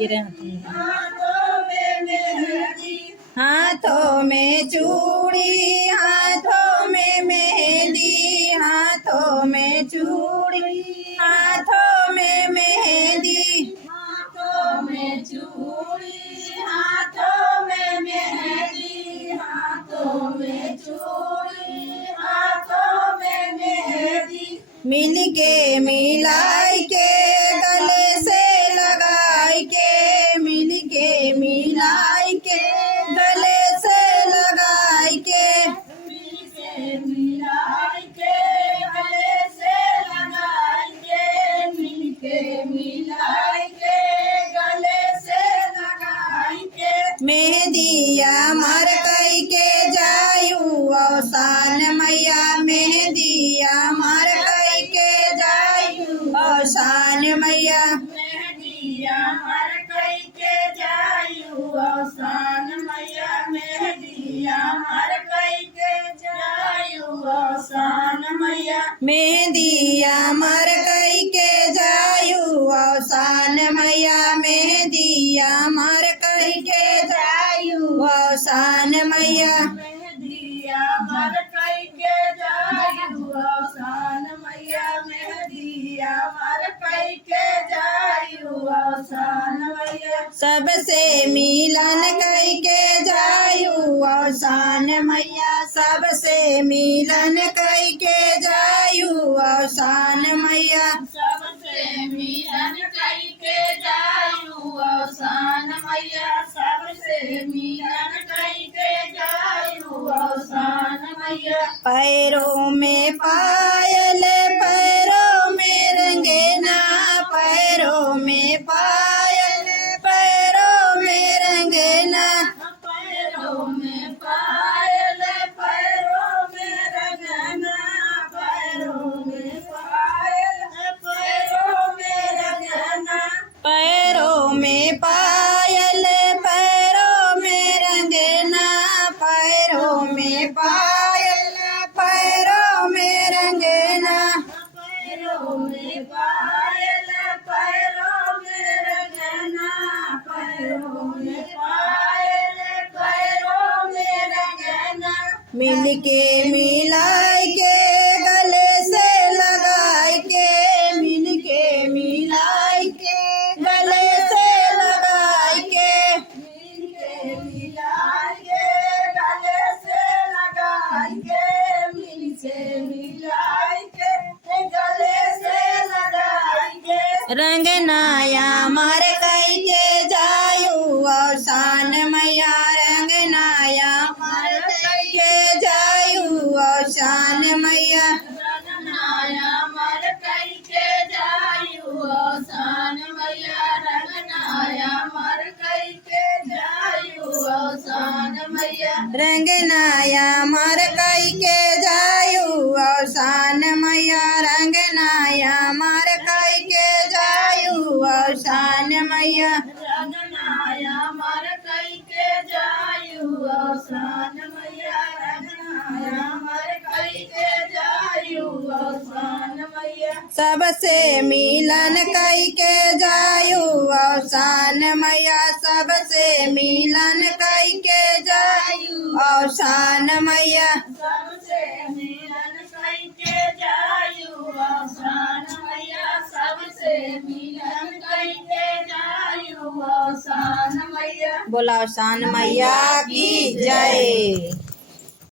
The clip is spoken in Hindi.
ये रहे हाथों में चूड़ी, हाथों में मेहंदी, हाथों में चूड़ी, हाथों में मेहंदी, हाथों में चूड़ी, हाथों में मेहंदी, हाथों में चूड़ी, हाथों में मेहंदी, मिल के मिलाई के गले से लगाई के, मिल के मिलाई के गले से लगाई के, मिल के मिलाई के गले से लगाई के, मिल के मिलाई के गले से लगाई के, मेहंदिया मार कई के जायू अवसान मैया, मेहंदिया मार कई के जायू अवसान मैया, मेहंदिया मार कई के जायू अवसान मैया, मेहंदिया मार कई के जायू अवसान मैया, मेहंदिया मार कई के जायू अवसान मैया, मेहंदिया मार कई के जायू अवसान मैया, मेहंदिया मार कई के जायू अवसान मैया, मेहंदिया मार कई के जायू अवसान मैया, सबसे मिलन कई के जायू अवसान मैया, सबसे मिलन कई के जायू अवसान मैया, सबसे मिलन कई के जायू अवसान मैया, सबसे मिलन कई के जायू अवसान मैया, पैरों में पायल, पैरों में रंगना, पैरों में पायल, पैरों में रंगना, पैरों में पायल, पैरों में रंगना, पैरों में पायल, पैरों में रंगना, पैरों में पायल, पैरों में रंगना, पैरों में पायल, पैरों में रंगना, पैरों में पायल, पैरों में रंगना, पैरों में पायल, पैरों में रंगना, मिल के मिलाई के गले से लगाई के, मिल के मिलाई के गले से लगाई के, मिल के मिलाई के गले से लगाई के, मिल से मिलाई के गले से लगाई के, रंगनाया मार कई के जायू अवसान मैया, रंगनाया मार कई के जायू अवसान मैया, रंगनाया मार कई के जायू अवसान मैया, रंगनाया मार कई के जायू अवसान मैया, रंगनाया मार कई के जायू अवसान मैया, रंगनाया मार कई के जायू अवसान मैया, रंगनाया मार कई के जायू अवसान मैया, रंगनाया मार कई के जायू अवसान मैया, सबसे मिलन कई के जायू अवसान मैया, सबसे मिलन कई के जायू अवसान मैया, सबसे मिलन कई के जायू अवसान मैया, सबसे मिलन कई के जायू अवसान मैया, बोला अवसान मैया की जय।